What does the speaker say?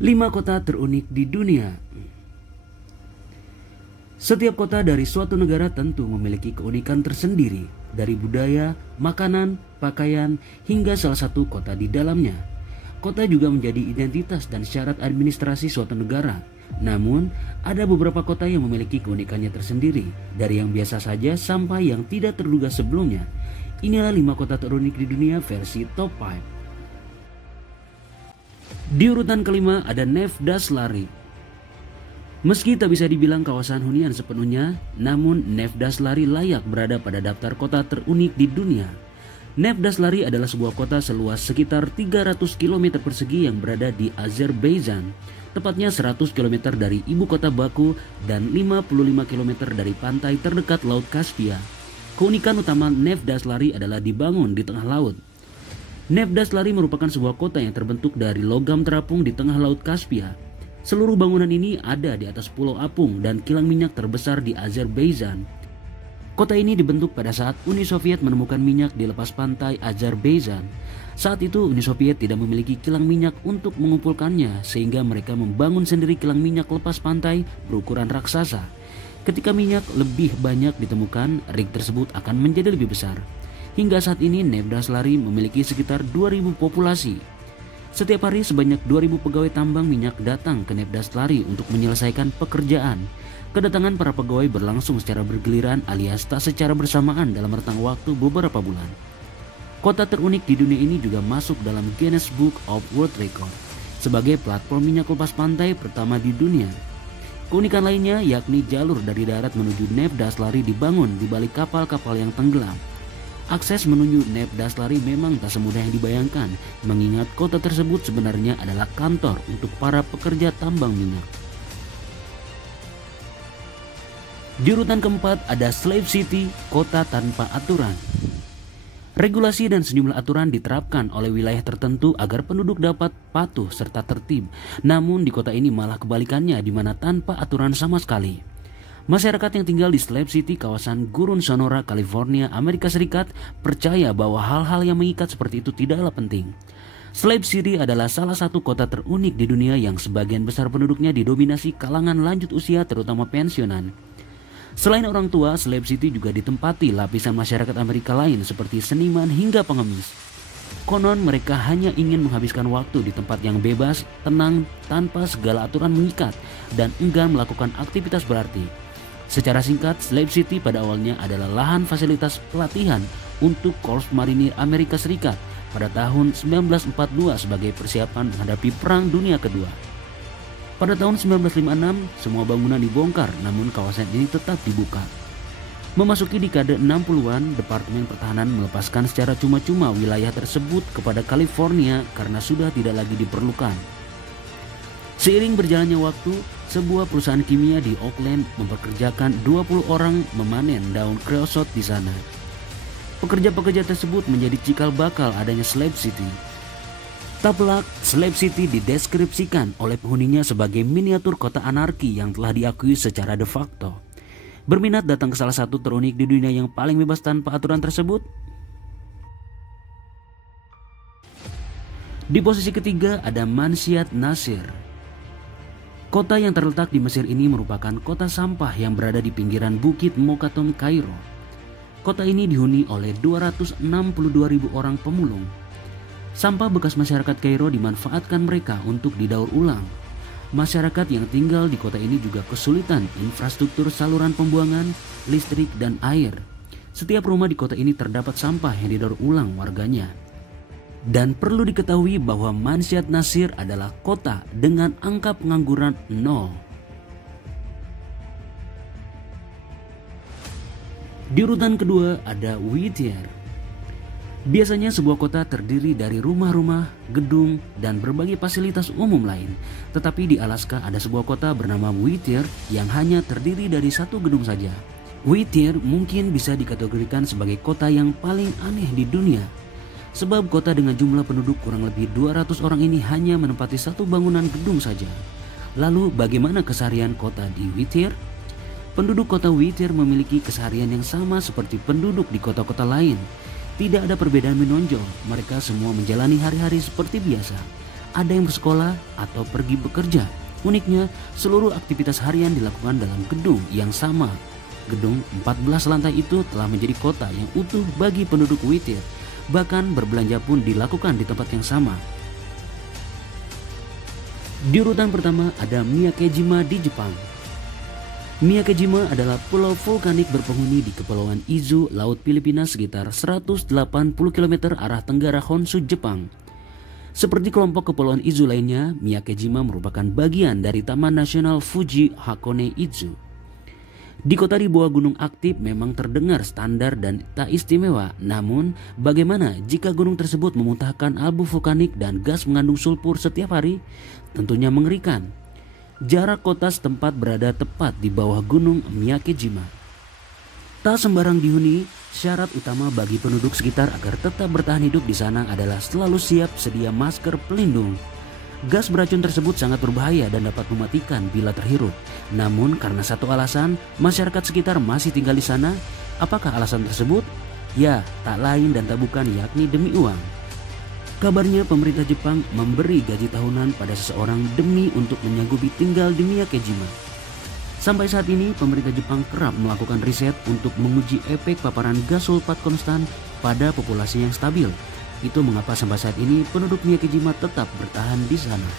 5 kota terunik di dunia. Setiap kota dari suatu negara tentu memiliki keunikan tersendiri, dari budaya, makanan, pakaian, hingga salah satu kota di dalamnya. Kota juga menjadi identitas dan syarat administrasi suatu negara. Namun, ada beberapa kota yang memiliki keunikannya tersendiri, dari yang biasa saja sampai yang tidak terduga sebelumnya. Inilah 5 kota terunik di dunia versi Top 5. Di urutan kelima ada Nevdaslari. Meski tak bisa dibilang kawasan hunian sepenuhnya, namun Nevdaslari layak berada pada daftar kota terunik di dunia. Nevdaslari adalah sebuah kota seluas sekitar 300 km persegi yang berada di Azerbaijan, tepatnya 100 km dari ibu kota Baku dan 55 km dari pantai terdekat Laut Kaspia. Keunikan utama Nevdaslari adalah dibangun di tengah laut. Nevdaslari merupakan sebuah kota yang terbentuk dari logam terapung di tengah Laut Kaspia. Seluruh bangunan ini ada di atas pulau apung dan kilang minyak terbesar di Azerbaijan. Kota ini dibentuk pada saat Uni Soviet menemukan minyak di lepas pantai Azerbaijan. Saat itu Uni Soviet tidak memiliki kilang minyak untuk mengumpulkannya, sehingga mereka membangun sendiri kilang minyak lepas pantai berukuran raksasa. Ketika minyak lebih banyak ditemukan, rig tersebut akan menjadi lebih besar. Hingga saat ini Nevdaslari memiliki sekitar 2.000 populasi. Setiap hari sebanyak 2.000 pegawai tambang minyak datang ke Nevdaslari untuk menyelesaikan pekerjaan. Kedatangan para pegawai berlangsung secara bergiliran alias tak secara bersamaan dalam rentang waktu beberapa bulan. Kota terunik di dunia ini juga masuk dalam Guinness Book of World Record sebagai platform minyak lepas pantai pertama di dunia. Keunikan lainnya yakni jalur dari darat menuju Nevdaslari dibangun di balik kapal-kapal yang tenggelam. Akses menuju Nevdaslari memang tak semudah yang dibayangkan, mengingat kota tersebut sebenarnya adalah kantor untuk para pekerja tambang minyak. Di urutan keempat ada Slave City, kota tanpa aturan. Regulasi dan sejumlah aturan diterapkan oleh wilayah tertentu agar penduduk dapat patuh serta tertib. Namun di kota ini malah kebalikannya, di mana tanpa aturan sama sekali. Masyarakat yang tinggal di Slave City, kawasan Gurun Sonora, California, Amerika Serikat, percaya bahwa hal-hal yang mengikat seperti itu tidaklah penting. Slave City adalah salah satu kota terunik di dunia yang sebagian besar penduduknya didominasi kalangan lanjut usia, terutama pensiunan. Selain orang tua, Slave City juga ditempati lapisan masyarakat Amerika lain seperti seniman hingga pengemis. Konon mereka hanya ingin menghabiskan waktu di tempat yang bebas, tenang, tanpa segala aturan mengikat, dan enggan melakukan aktivitas berarti. Secara singkat, Slave City pada awalnya adalah lahan fasilitas pelatihan untuk Korps Marinir Amerika Serikat pada tahun 1942 sebagai persiapan menghadapi Perang Dunia Kedua. Pada tahun 1956, semua bangunan dibongkar, namun kawasan ini tetap dibuka. Memasuki dekade 60-an, Departemen Pertahanan melepaskan secara cuma-cuma wilayah tersebut kepada California karena sudah tidak lagi diperlukan. Seiring berjalannya waktu, sebuah perusahaan kimia di Oakland mempekerjakan 20 orang memanen daun creosote di sana. Pekerja-pekerja tersebut menjadi cikal bakal adanya Slave City. Tak pelak, Slave City dideskripsikan oleh penghuninya sebagai miniatur kota anarki yang telah diakui secara de facto. Berminat datang ke salah satu terunik di dunia yang paling bebas tanpa aturan tersebut? Di posisi ketiga ada Mansyat Nasir. Kota yang terletak di Mesir ini merupakan kota sampah yang berada di pinggiran Bukit Mokatom, Kairo. Kota ini dihuni oleh 262.000 orang pemulung. Sampah bekas masyarakat Kairo dimanfaatkan mereka untuk didaur ulang. Masyarakat yang tinggal di kota ini juga kesulitan infrastruktur saluran pembuangan, listrik, dan air. Setiap rumah di kota ini terdapat sampah yang didaur ulang warganya. Dan perlu diketahui bahwa Mansyat Nasir adalah kota dengan angka pengangguran 0. Di urutan kedua ada Whittier. Biasanya sebuah kota terdiri dari rumah-rumah, gedung, dan berbagai fasilitas umum lain. Tetapi di Alaska ada sebuah kota bernama Whittier yang hanya terdiri dari satu gedung saja. Whittier mungkin bisa dikategorikan sebagai kota yang paling aneh di dunia. Sebab kota dengan jumlah penduduk kurang lebih 200 orang ini hanya menempati satu bangunan gedung saja. Lalu bagaimana keseharian kota di Whittier? Penduduk kota Whittier memiliki keseharian yang sama seperti penduduk di kota-kota lain. Tidak ada perbedaan menonjol, mereka semua menjalani hari-hari seperti biasa. ada yang bersekolah atau pergi bekerja. Uniknya, seluruh aktivitas harian dilakukan dalam gedung yang sama. Gedung 14 lantai itu telah menjadi kota yang utuh bagi penduduk Whittier. Bahkan berbelanja pun dilakukan di tempat yang sama. Di urutan pertama ada Miyakejima di Jepang. Miyakejima adalah pulau vulkanik berpenghuni di Kepulauan Izu, Laut Filipina sekitar 180 km arah tenggara Honshu, Jepang. Seperti kelompok kepulauan Izu lainnya, Miyakejima merupakan bagian dari Taman Nasional Fuji Hakone Izu. Di kota di bawah gunung aktif memang terdengar standar dan tak istimewa. Namun, bagaimana jika gunung tersebut memuntahkan abu vulkanik dan gas mengandung sulfur setiap hari? Tentunya mengerikan. Jarak kota setempat berada tepat di bawah gunung Miyakejima. Tak sembarang dihuni, syarat utama bagi penduduk sekitar agar tetap bertahan hidup di sana adalah selalu siap sedia masker pelindung. Gas beracun tersebut sangat berbahaya dan dapat mematikan bila terhirup. Namun karena satu alasan, masyarakat sekitar masih tinggal di sana. Apakah alasan tersebut? Ya, tak lain dan tak bukan yakni demi uang. Kabarnya pemerintah Jepang memberi gaji tahunan pada seseorang demi untuk menyanggupi tinggal di Miyakejima. Sampai saat ini pemerintah Jepang kerap melakukan riset untuk menguji efek paparan gas sulfat konstan pada populasi yang stabil. Itu mengapa sampai saat ini penduduk Miyakejima tetap bertahan di sana.